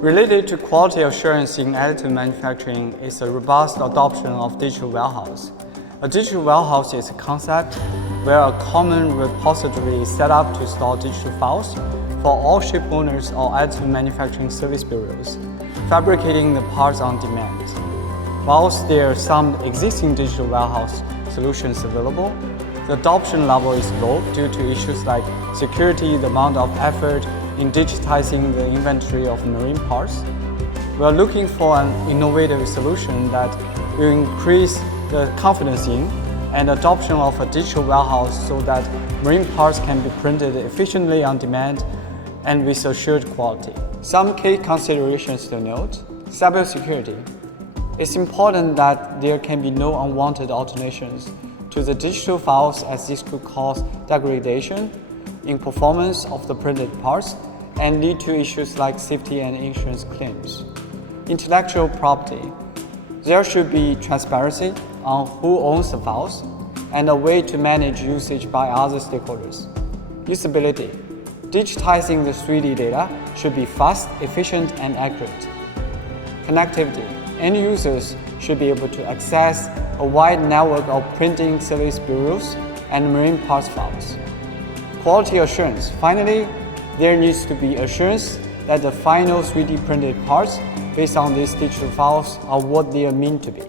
Related to quality assurance in additive manufacturing is a robust adoption of digital warehouse. A digital warehouse is a concept where a common repository is set up to store digital files for all ship owners or additive manufacturing service bureaus, fabricating the parts on demand. Whilst there are some existing digital warehouse solutions available, the adoption level is low due to issues like security, the amount of effort in digitizing the inventory of marine parts. We are looking for an innovative solution that will increase the confidence in and adoption of a digital warehouse so that marine parts can be printed efficiently on demand and with assured quality. Some key considerations to note: cybersecurity. It's important that there can be no unwanted alternations to the digital files, as this could cause degradation in performance of the printed parts and lead to issues like safety and insurance claims. Intellectual property. There should be transparency on who owns the files and a way to manage usage by other stakeholders. Usability. Digitizing the 3D data should be fast, efficient, and accurate. Connectivity. End users should be able to access a wide network of printing service bureaus and marine parts files. Quality assurance. Finally, there needs to be assurance that the final 3D printed parts based on these digital files are what they are meant to be.